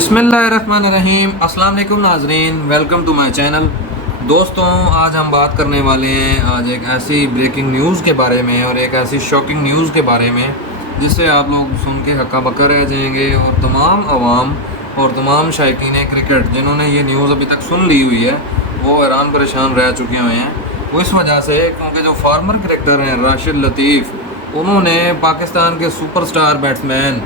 बिस्मिल्लाहिर्रहमानिर्रहीम। अस्सलाम वालेकुम नाजरीन, वेलकम टू माय चैनल। दोस्तों, आज हम बात करने वाले हैं आज एक ऐसी ब्रेकिंग न्यूज़ के बारे में और एक ऐसी शॉकिंग न्यूज़ के बारे में जिससे आप लोग सुन के हक्का बक्का रह जाएंगे और तमाम अवाम और तमाम शायकीन क्रिकेट जिन्होंने ये न्यूज़ अभी तक सुन ली हुई है वो हैरान परेशान रह चुके हुए हैं। वो इस वजह से क्योंकि जो फार्मर क्रिकेटर हैं राशिद लतीफ़, उन्होंने पाकिस्तान के सुपरस्टार बैट्समैन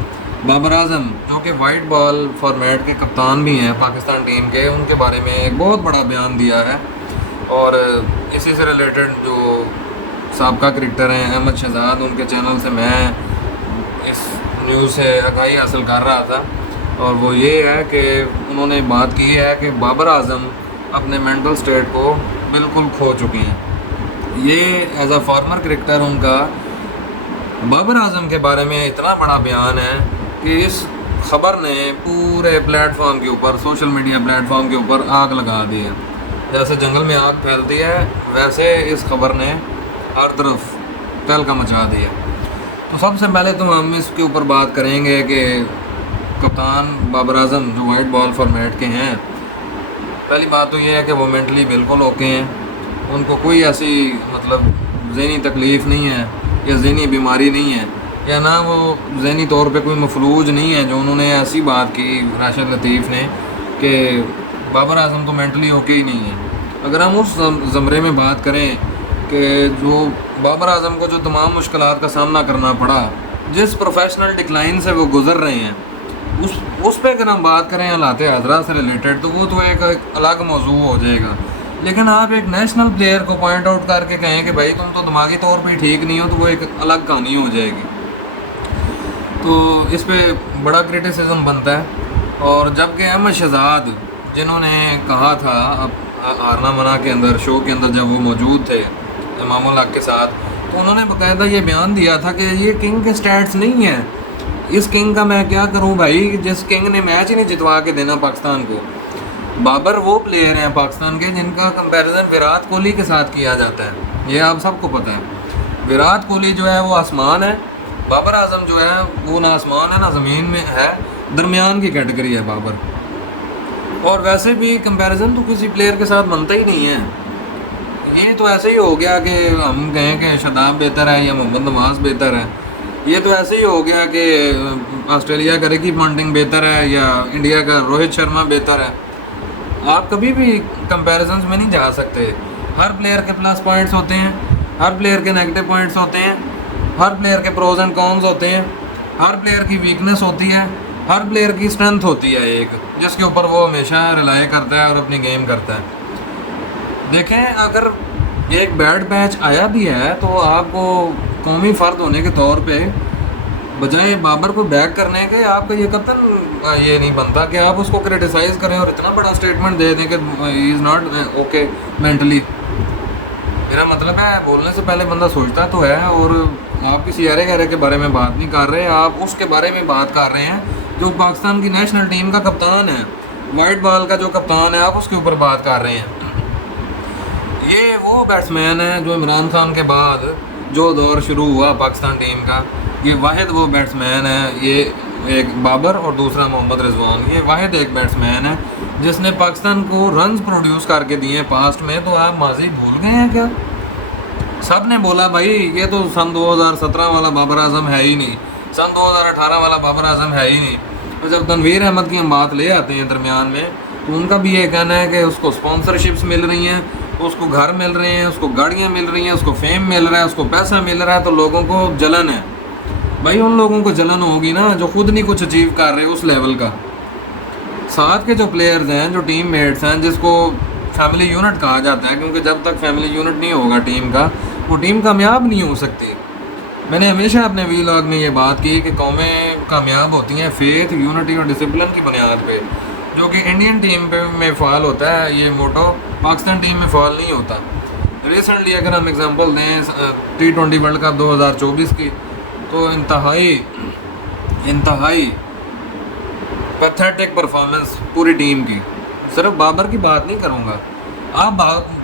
बाबर आजम, जो कि वाइट बॉल फॉर्मेट के कप्तान भी हैं पाकिस्तान टीम के, उनके बारे में एक बहुत बड़ा बयान दिया है। और इसी से रिलेटेड जो साबका क्रिकेटर हैं अहमद शहजाद, उनके चैनल से मैं इस न्यूज़ से आगाही हासिल कर रहा था और वो ये है कि उन्होंने बात की है कि बाबर आजम अपने मेंटल स्टेट को बिल्कुल खो चुके हैं। ये एज अ फॉर्मर क्रिकेटर उनका बाबर आजम के बारे में इतना बड़ा बयान है कि इस खबर ने पूरे प्लेटफॉर्म के ऊपर, सोशल मीडिया प्लेटफॉर्म के ऊपर आग लगा दी है। जैसे जंगल में आग फैलती है वैसे इस खबर ने हर तरफ तहलका मचा दिया। तो सबसे पहले तो हम इसके ऊपर बात करेंगे कि कप्तान बाबर आजम जो वाइट बॉल फॉर्मेट के हैं, पहली बात तो ये है कि वो मेंटली बिल्कुल ओके हैं। उनको कोई ऐसी ज़हनी तकलीफ़ नहीं है या ज़हनी बीमारी नहीं है या ना वो ज़हनी तौर पे कोई मफलूज नहीं है। जो उन्होंने ऐसी बात की राशिद लतीफ़ ने कि बाबर आजम तो मेंटली ओके ही नहीं है। अगर हम उस ज़मरे में बात करें कि जो बाबर आजम को जो तमाम मुश्किलात का सामना करना पड़ा, जिस प्रोफेशनल डिक्लाइन से वो गुज़र रहे हैं, उस पे अगर हम बात करें हालात हज़रा से रिलेटेड तो वो तो एक अलग मौजू हो जाएगा। लेकिन आप एक नेशनल प्लेयर को पॉइंट आउट करके कहें कि भाई तुम तो दिमागी तौर पे ठीक नहीं हो, तो वो एक अलग कहानी हो जाएगी। तो इस पे बड़ा क्रिटिसिज्म बनता है। और जबकि अहमद शहजाद, जिन्होंने कहा था हारना मना के अंदर, शो के अंदर जब वो मौजूद थे इमामुल हक के साथ, तो उन्होंने बाकायदा ये बयान दिया था कि ये किंग के स्टैट्स नहीं है, इस किंग का मैं क्या करूं भाई, जिस किंग ने मैच ही नहीं जितवा के देना पाकिस्तान को। बाबर वो प्लेयर हैं पाकिस्तान के जिनका कंपैरिजन विराट कोहली के साथ किया जाता है, ये आप सबको पता है। विराट कोहली जो है वो आसमान है, बाबर आजम जो है वो ना आसमान है ना ज़मीन में है, दरमियान की कैटेगरी है बाबर। और वैसे भी कंपैरिजन तो किसी प्लेयर के साथ बनता ही नहीं है। ये तो ऐसे ही हो गया कि हम कहें कि शादाब बेहतर है या मोहम्मद नवाज बेहतर है। ये तो ऐसे ही हो गया कि ऑस्ट्रेलिया का रिकी पॉन्टिंग बेहतर है या इंडिया का रोहित शर्मा बेहतर है। आप कभी भी कंपैरिजन्स में नहीं जा सकते। हर प्लेयर के प्लस पॉइंट्स होते हैं, हर प्लेयर के नेगेटिव पॉइंट्स होते हैं, हर प्लेयर के प्रोज एंड कॉन्स होते हैं, हर प्लेयर की वीकनेस होती है, हर प्लेयर की स्ट्रेंथ होती है एक, जिसके ऊपर वो हमेशा रिलाई करता है और अपनी गेम करता है। देखें, अगर एक बैड पैच आया भी है तो आपको कौमी फ़र्द होने के तौर पे बजाय बाबर को बैक करने के, आपका ये कतन ये नहीं बनता कि आप उसको क्रिटिसाइज़ करें और इतना बड़ा स्टेटमेंट दे दें कि he is not okay mentally. मेरा मतलब है, बोलने से पहले बंदा सोचता तो है। और आप किसी अरे गहरे के बारे में बात नहीं कर रहे, आप उसके बारे में बात कर रहे हैं जो पाकिस्तान की नेशनल टीम का कप्तान है, वाइट बॉल का जो कप्तान है, आप उसके ऊपर बात कर रहे हैं। ये वो बैट्समैन है जो इमरान खान के बाद जो दौर शुरू हुआ पाकिस्तान टीम का, ये वाहिद वो बैट्समैन है। ये एक बाबर और दूसरा मोहम्मद रिजवान, ये वाहिद एक बैट्समैन है जिसने पाकिस्तान को रन्स प्रोड्यूस करके दिए पास्ट में। तो आप माजी भूल गए हैं क्या? सब ने बोला भाई ये तो सन 2017 वाला बाबर आजम है ही नहीं, सन 2018 वाला बाबर आजम है ही नहीं। तो जब तनवीर अहमद की हम बात ले आते हैं दरमियान में, तो उनका भी ये कहना है कि उसको स्पॉन्सरशिप्स मिल रही हैं, उसको घर मिल रहे हैं, उसको गाड़ियाँ मिल रही हैं, उसको फेम मिल रहा है, उसको पैसा मिल रहा है, तो लोगों को जलन है। भाई उन लोगों को जलन होगी ना जो खुद नहीं कुछ अचीव कर रहे उस लेवल का। साथ के जो प्लेयर्स हैं, जो टीम मेट्स हैं, जिसको फैमिली यूनिट कहा जाता है, क्योंकि जब तक फैमिली यूनिट नहीं होगा टीम का, वो टीम कामयाब नहीं हो सकती। मैंने हमेशा अपने वीलॉग में ये बात की कि कौमें कामयाब होती हैं फेथ, यूनिटी और डिसिप्लिन की बुनियाद पे, जो कि इंडियन टीम पे में फ़ाल होता है ये मोटो, पाकिस्तान टीम में फ़ाल नहीं होता। रिसेंटली अगर हम एग्जांपल दें T20 वर्ल्ड कप 2024 की, तो इंतहाई पैथेटिक परफॉर्मेंस पूरी टीम की। सिर्फ बाबर की बात नहीं करूँगा, आप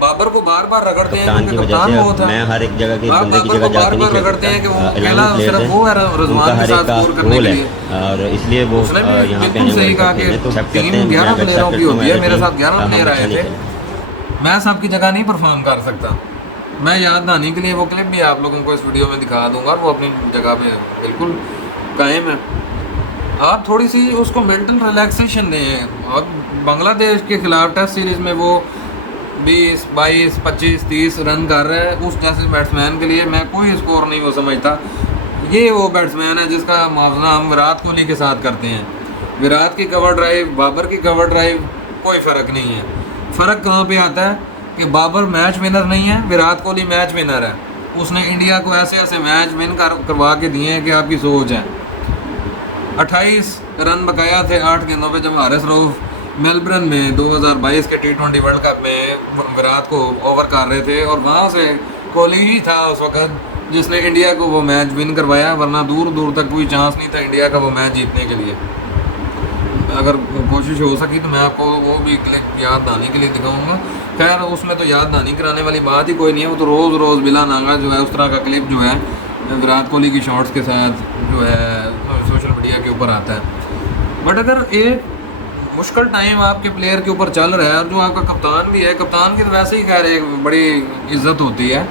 बाबर को बार बार रगड़ते हैं कप्तान क्योंकि की वजह कप्तान वो होता से है। मैं हर एक जगह की आप बंदे की बाबर जगह को बार जाके नहीं बार खेल रगड़ते हैं कि वो सकता। अकेला इलामी प्लेयर सिर्फ है, वो है उनका रिजवान के हर एक साथ का स्कोर करने रोल के है लिए। और इसलिए वो उसने भी यहाँ पे बिल्कुल आने सही वर्ल्ड कहा कप कि खेलने तो एक्सेप्ट टीम करते हैं। मैं 11 अब प्लेयरों एक्सेप्ट की करता हूँ होती एज है, ए मेरे टीम, साथ 11 हम प्लेयर अच्छा आए नहीं थे। खेले। मैं सबकी जगह नहीं परफॉर्म कर सकता। मैं याद दहानी के लिए वो क्लिप भी आप लोगों को इस वीडियो में दिखा दूंगा, वो अपनी जगह पे बिल्कुल कायम है। आप थोड़ी सी उसको मेंटल रिलैक्सेशन दें। और बांग्लादेश के खिलाफ टेस्ट सीरीज में वो 20, 22, 25, 30 रन कर रहा है, उस जैसे बैट्समैन के लिए मैं कोई स्कोर नहीं वो समझता। ये वो बैट्समैन है जिसका मुआवजा हम विराट कोहली के साथ करते हैं। विराट की कवर ड्राइव, बाबर की कवर ड्राइव, कोई फ़र्क नहीं है। फ़र्क कहाँ पे आता है कि बाबर मैच विनर नहीं है, विराट कोहली मैच विनर है। उसने इंडिया को ऐसे ऐसे मैच विन करवा के दिए हैं कि आपकी सोच है। 28 रन बकाया थे 8 गेंदों पे जब हारिस रऊफ मेलबर्न में 2022 के T20 वर्ल्ड कप में विराट को ओवर कर रहे थे, और वहाँ से कोहली ही था उस वक्त जिसने इंडिया को वो मैच विन करवाया, वरना दूर दूर तक कोई चांस नहीं था इंडिया का वो मैच जीतने के लिए। अगर कोशिश हो सकी तो मैं आपको वो भी क्लिप याद दहानी के लिए दिखाऊंगा। खैर उसमें तो याद दहानी कराने वाली बात ही कोई नहीं है, वो तो रोज़ रोज़ बिला नागा जो है उस तरह का क्लिप जो है विराट कोहली की शॉट्स के साथ जो है सोशल मीडिया के ऊपर आता है। बट अगर एक मुश्किल टाइम आपके प्लेयर के ऊपर चल रहा है, और जो आपका कप्तान भी है, कप्तान की तो वैसे ही खैर एक बड़ी इज्जत होती है,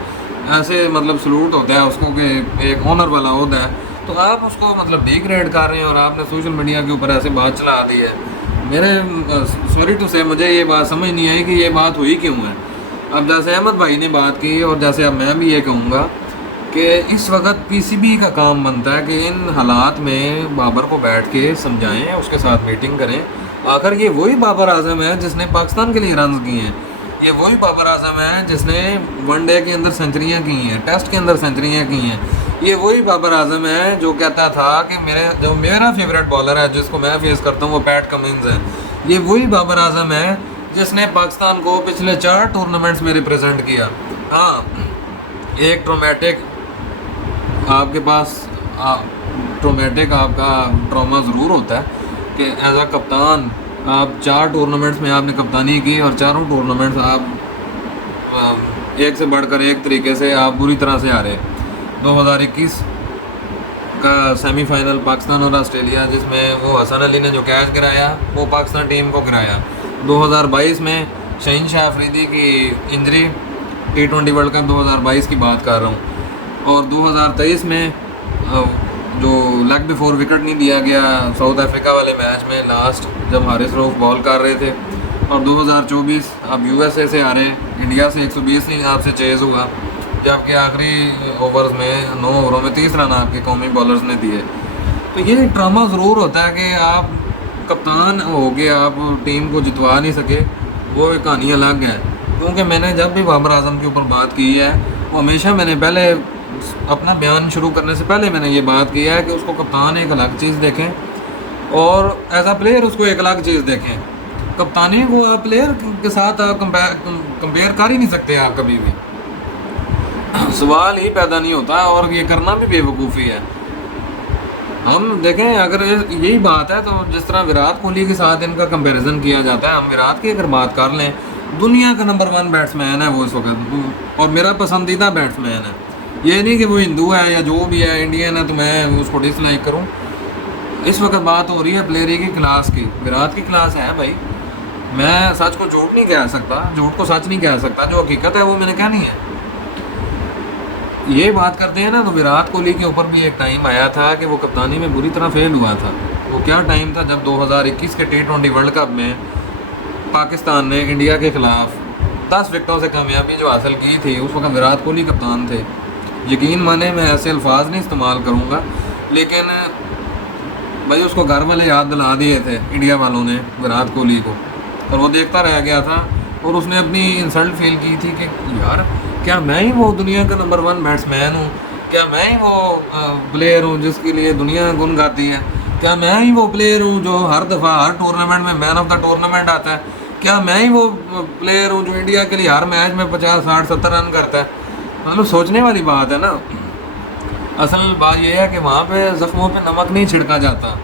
ऐसे मतलब सलूट होता है उसको कि एक ऑनर वाला होता है, तो आप उसको मतलब डिग्रेड कर रहे हैं और आपने सोशल मीडिया के ऊपर ऐसे बात चला दी है। मेरे सॉरी टू से मुझे ये बात समझ नहीं आई कि ये बात हुई क्यों है। अब जैसे अहमद भाई ने बात की, और जैसे अब मैं भी ये कहूँगा कि इस वक्त पीसीबी का काम बनता है कि इन हालात में बाबर को बैठ के समझाएं, उसके साथ मीटिंग करें। आखिर ये वही बाबर आजम है जिसने पाकिस्तान के लिए रन किए हैं, ये वही बाबर आजम है जिसने वनडे के अंदर सेंचुरियाँ की हैं, टेस्ट के अंदर सेंचुरियाँ की हैं। ये वही बाबर आजम है जो कहता था कि मेरा फेवरेट बॉलर है जिसको मैं फेस करता हूँ वो पैट कमिंस है। ये वही बाबर आजम है जिसने पाकिस्तान को पिछले 4 टूर्नामेंट्स में रिप्रेजेंट किया। हाँ, एक ट्रोमेटिक आपके पास ट्रोमेटिक आपका ट्रॉमा ज़रूर होता है कि एज अ कप्तान आप 4 टूर्नामेंट्स में आपने कप्तानी की, और चारों टूर्नामेंट्स आप एक से बढ़कर एक तरीके से आप बुरी तरह से हारे। 2021 का सेमीफाइनल पाकिस्तान और ऑस्ट्रेलिया, जिसमें वो हसन अली ने जो कैच गिराया वो पाकिस्तान टीम को गिराया। 2022 में शहीन शाह अफरीदी की इंजरी, T20 वर्ल्ड कप 2022 की बात कर रहा हूँ। और 2023 में जो लेग बिफोर विकेट नहीं दिया गया साउथ अफ्रीका वाले मैच में लास्ट जब हारिस रऊफ बॉल कर रहे थे। और 2024 अब यूएसए से हारे, इंडिया से 120 नहीं आपसे चेज़ हुआ, जबकि आखिरी ओवर्स में 9 ओवरों में 30 रन आपके कौमी बॉलर्स ने दिए। तो ये ट्रामा ज़रूर होता है कि आप कप्तान हो गए, आप टीम को जितवा नहीं सके, वो एक कहानी अलग है। क्योंकि मैंने जब भी बाबर आजम के ऊपर बात की है, वो हमेशा मैंने पहले अपना बयान शुरू करने से पहले मैंने ये बात किया है कि उसको कप्तान एक अलग चीज़ देखें और एज आ प्लेयर उसको एक अलग चीज़ देखें। कप्तानी को आप प्लेयर के साथ आप कंपेयर कर ही नहीं सकते आप कभी भी, सवाल ही पैदा नहीं होता, और ये करना भी बेवकूफ़ी है। हम देखें अगर यही बात है तो जिस तरह विराट कोहली के साथ इनका कंपैरिजन किया जाता है, हम विराट की अगर बात कर लें, दुनिया का नंबर 1 बैट्समैन है वो इस वक्त, और मेरा पसंदीदा बैट्समैन है। ये नहीं कि वो हिंदू है या जो भी है, इंडियन है तो मैं उसको डिसलाइक करूं। इस वक्त बात हो रही है प्लेयर की क्लास की, विराट की क्लास है भाई। मैं सच को झूठ नहीं कह सकता, झूठ को सच नहीं कह सकता, जो हकीकत है वो मैंने कहनी है। ये बात करते हैं ना, तो विराट कोहली के ऊपर भी एक टाइम आया था कि वो कप्तानी में बुरी तरह फेल हुआ था। वो क्या टाइम था जब 2021 के T20 वर्ल्ड कप में पाकिस्तान ने इंडिया के खिलाफ 10 विकेटों से कामयाबी जो हासिल की थी, उस वक्त विराट कोहली कप्तान थे। यकीन माने मैं ऐसे अल्फाज नहीं इस्तेमाल करूँगा, लेकिन भाई उसको घर वाले याद दिला दिए थे इंडिया वालों ने विराट कोहली को, और वो देखता रह गया था। और उसने अपनी इंसल्ट फील की थी कि यार क्या मैं ही वो दुनिया का नंबर 1 बैट्समैन हूँ, क्या मैं ही वो प्लेयर हूँ जिसके लिए दुनिया गुन गाती है, क्या मैं ही वो प्लेयर हूँ जो हर दफ़ा हर टूर्नामेंट में मैन ऑफ द टूर्नामेंट आता है, क्या मैं ही वो प्लेयर हूँ जो इंडिया के लिए हर मैच में 50, 60, 70 रन करता है। मतलब सोचने वाली बात है ना। असल बात यह है कि वहाँ पे ज़ख्मों पे नमक नहीं छिड़का जाता।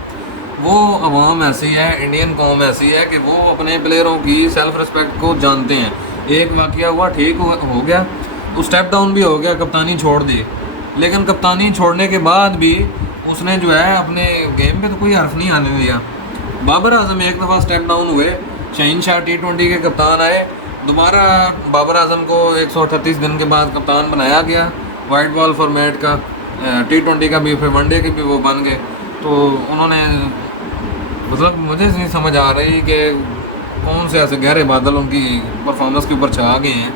वो अवाम ऐसी है, इंडियन कौम ऐसी है कि वो अपने प्लेयरों की सेल्फ़ रिस्पेक्ट को जानते हैं। एक वाकया हुआ, ठीक हो गया, वो स्टेप डाउन भी हो गया, कप्तानी छोड़ दी। लेकिन कप्तानी छोड़ने के बाद भी उसने जो है अपने गेम पे तो कोई हर्फ नहीं आने दिया। बाबर आजम एक दफ़ा स्टेप डाउन हुए, शहीनशाह T20 के कप्तान आए, दोबारा बाबर आजम को 138 दिन के बाद कप्तान बनाया गया वाइट बॉल फॉर्मेट का, T20 का भी, फिर वनडे के भी वो बन गए। तो उन्होंने मतलब मुझे नहीं समझ आ रही कि कौन से ऐसे गहरे बादल उनकी परफॉर्मेंस के ऊपर छा गए हैं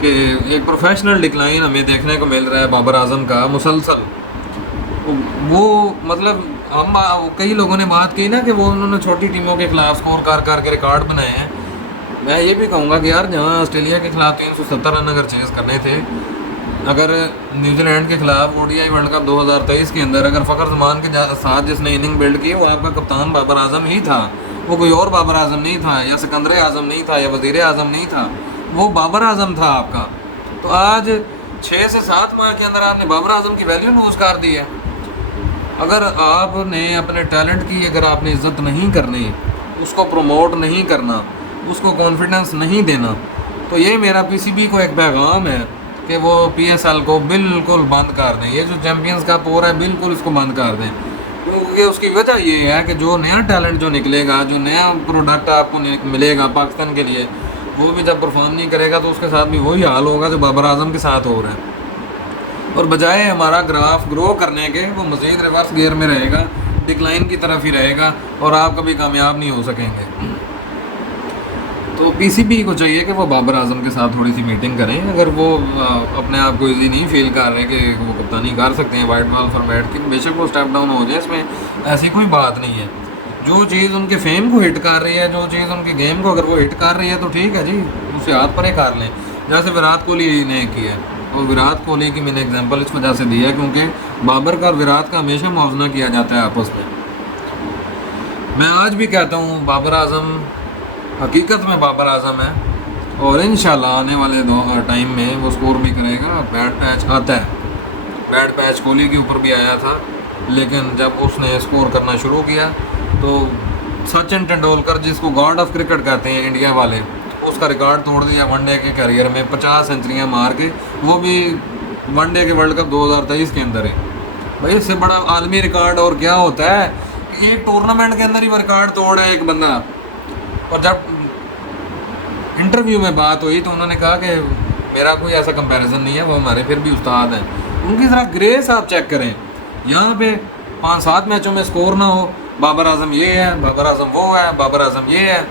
कि एक प्रोफेशनल डिक्लाइन हमें देखने को मिल रहा है बाबर आजम का मुसलसल। वो मतलब हम कई लोगों ने बात की ना कि वो उन्होंने छोटी टीमों के खिलाफ स्कोर कर के रिकॉर्ड बनाए हैं। मैं ये भी कहूँगा कि यार जहाँ ऑस्ट्रेलिया के खिलाफ 370 रन अगर चेज़ करने थे, अगर न्यूजीलैंड के खिलाफ ODI वर्ल्ड कप 2023 के अंदर अगर फ़खर जमान के साथ जिसने इनिंग बिल्ड की वो आपका कप्तान बाबर आजम ही था, वो कोई और बाबर आजम नहीं था, या सिकंदर आजम नहीं था, या वज़ीर आजम नहीं था, वो बाबर आजम था आपका। तो आज 6 से 7 माह के अंदर आपने बाबर आजम की वैल्यू लूज़ कर दी है। अगर आपने अपने टैलेंट की अगर आपने इज़्ज़त नहीं करनी, उसको प्रमोट नहीं करना, उसको कॉन्फिडेंस नहीं देना, तो ये मेरा PCB को एक पैगाम है कि वो PSL को बिल्कुल बंद कर दें। ये जो चैम्पियंस कप हो रहा है बिल्कुल इसको बंद कर दें, क्योंकि उसकी वजह ये है कि जो नया टैलेंट जो निकलेगा, जो नया प्रोडक्ट आपको मिलेगा पाकिस्तान के लिए, वो भी जब परफॉर्म नहीं करेगा तो उसके साथ भी वही हाल होगा जो बाबर आजम के साथ हो रहा है। और बजाय हमारा ग्राफ ग्रो करने के वो मज़ीद रिवर्स गियर में रहेगा, डिक्लाइन की तरफ ही रहेगा और आप कभी कामयाब नहीं हो सकेंगे। तो PCB को चाहिए कि वो बाबर आजम के साथ थोड़ी सी मीटिंग करें। अगर वो अपने आप को इजी नहीं फील कर रहे कि वो कप्तानी कर सकते हैं वाइट बॉल फॉर्मेट की, बेशक वो स्टेप डाउन हो जाए, इसमें ऐसी कोई बात नहीं है। जो चीज़ उनके फेम को हिट कर रही है, जो चीज़ उनके गेम को अगर वो हिट कर रही है तो ठीक है जी, उसे हाथ पर ही कर लें, जैसे विराट कोहली ने किया। और विराट कोहली की मैंने एग्जांपल इस वजह से दिया है क्योंकि बाबर का और विराट का हमेशा मुआवजा किया जाता है आपस में। मैं आज भी कहता हूँ बाबर आजम हकीकत में बाबर आजम है, और इंशाल्लाह आने वाले टाइम में वो स्कोर भी करेगा। बैड पैच आता है, बैड पैच कोहली के ऊपर भी आया था, लेकिन जब उसने स्कोर करना शुरू किया तो सचिन तेंदुलकर, जिसको गॉड ऑफ क्रिकेट कहते हैं इंडिया वाले, उसका रिकॉर्ड तोड़ दिया वनडे के करियर में 50 सेंचुरियाँ मार के, वो भी वनडे के वर्ल्ड कप 2023 के अंदर है। भाई इससे बड़ा आलमी रिकॉर्ड और क्या होता है कि एक टूर्नामेंट के अंदर ही वो रिकॉर्ड तोड़े एक बंदा। और जब इंटरव्यू में बात हुई तो उन्होंने कहा कि मेरा कोई ऐसा कंपैरिजन नहीं है, वो हमारे फिर भी उस्ताद हैं। उनकी ज़रा ग्रेस आप चेक करें, यहाँ पे 5-7 मैचों में स्कोर ना हो, बाबर आजम ये है, बाबर आजम वो है, बाबर आजम ये है।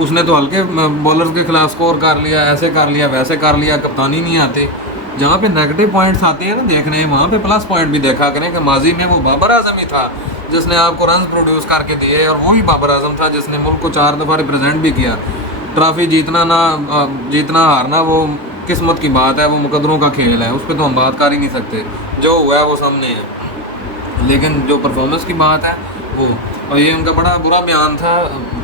उसने तो हल्के बॉलर्स के खिलाफ स्कोर कर लिया, ऐसे कर लिया, वैसे कर लिया, कप्तानी नहीं आती। जहाँ पे नेगेटिव पॉइंट्स आती है ना देखने, वहाँ पे प्लस पॉइंट भी देखा करें कि माजी में वो बाबर आजम ही था जिसने आपको रन प्रोड्यूस करके दिए, और वही बाबर आजम था जिसने मुल्क को 4 दफ़ा रिप्रेजेंट भी किया। ट्रॉफी जीतना हारना वो किस्मत की बात है, वो मुकद्दरों का खेल है, उस पर तो हम बात कर ही नहीं सकते। जो हुआ है वो सामने है, लेकिन जो परफॉर्मेंस की बात है वो, और ये उनका बड़ा बुरा बयान था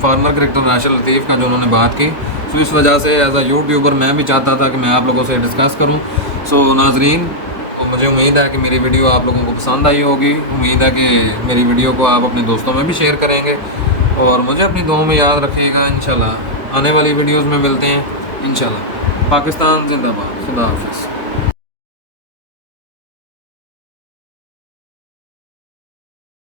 फॉर्मर क्रिकेटर राशिद लतीफ़ का जो उन्होंने बात की। सो इस वजह से एज अ यूट्यूबर मैं भी चाहता था कि मैं आप लोगों से डिस्कस करूं। सो नाजरीन, तो मुझे उम्मीद है कि मेरी वीडियो आप लोगों को पसंद आई होगी। उम्मीद है कि मेरी वीडियो को आप अपने दोस्तों में भी शेयर करेंगे, और मुझे अपनी दुआओं में याद रखिएगा। इंशाल्लाह आने वाली वीडियोज़ में मिलते हैं इंशाल्लाह। पाकिस्तान जिंदाबाद, खुदा हाफिज़।